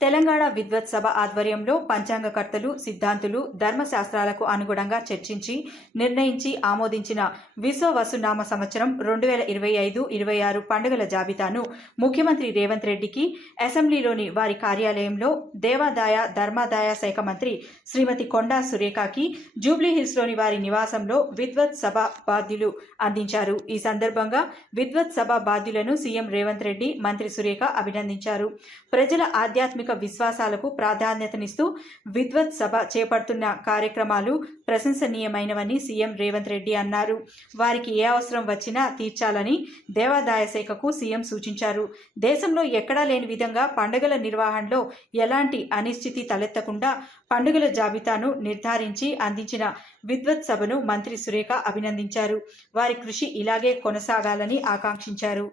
తెలంగాణ విద్వత్ సభ ఆధ్వర్యంలో పంచాంగకర్తలు సిద్ధాంతులు ధర్మశాస్త్రాలకు అనుగుణంగా చర్చించి నిర్ణయించి ఆమోదించిన విశ్వ వసునామ సంవత్సరం రెండు వేల ఇరవై ఐదు ఇరవై ఆరు పండుగల జాబితాను ముఖ్యమంత్రి రేవంత్ రెడ్డికి అసెంబ్లీలోని వారి కార్యాలయంలో దేవాదాయ ధర్మాదాయ శాఖ మంత్రి శ్రీమతి కొండా సురేఖకి జూబ్లీహిల్స్లోని వారి నివాసంలో విద్వత్ సభ బాధ్యులు అందించారు. ఈ సందర్భంగా విద్వత్ సభ బాధ్యులను సీఎం రేవంత్ రెడ్డి మంత్రి సురేఖ అభినందించారు. ప్రజల ఆధ్యాత్మిక విశ్వాసాలకు ప్రాధాన్యతనిస్తూ విద్వత్ సభ చేపడుతున్న కార్యక్రమాలు ప్రశంసనీయమైనవని సీఎం రేవంత్ రెడ్డి అన్నారు. వారికి ఏ అవసరం వచ్చినా తీర్చాలని దేవాదాయ శాఖకు సీఎం సూచించారు. దేశంలో ఎక్కడా లేని విధంగా పండుగల నిర్వహణలో ఎలాంటి అనిశ్చితి తలెత్తకుండా పండుగల జాబితాను నిర్ధారించి అందించిన విద్వత్ సభను మంత్రి సురేఖ అభినందించారు. వారి కృషి ఇలాగే కొనసాగాలని ఆకాంక్షించారు.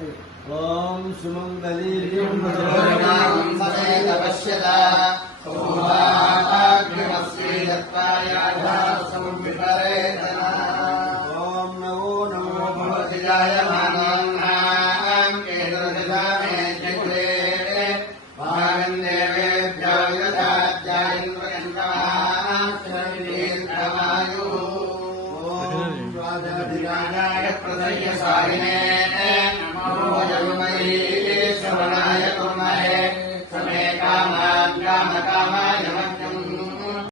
ॐ सुमङ्गलीर्यश्यत सोमाग्निमस्ये दत्तायाघासंविपरे ॐ नमो नमो भवति जायमानाम् केतुरधिधामे जगुरे भागन्देवेभ्यो यथाध्यायन्द्रमायुः ॐ स्वादधिराजाय प्रदय्यसारिणे kama kama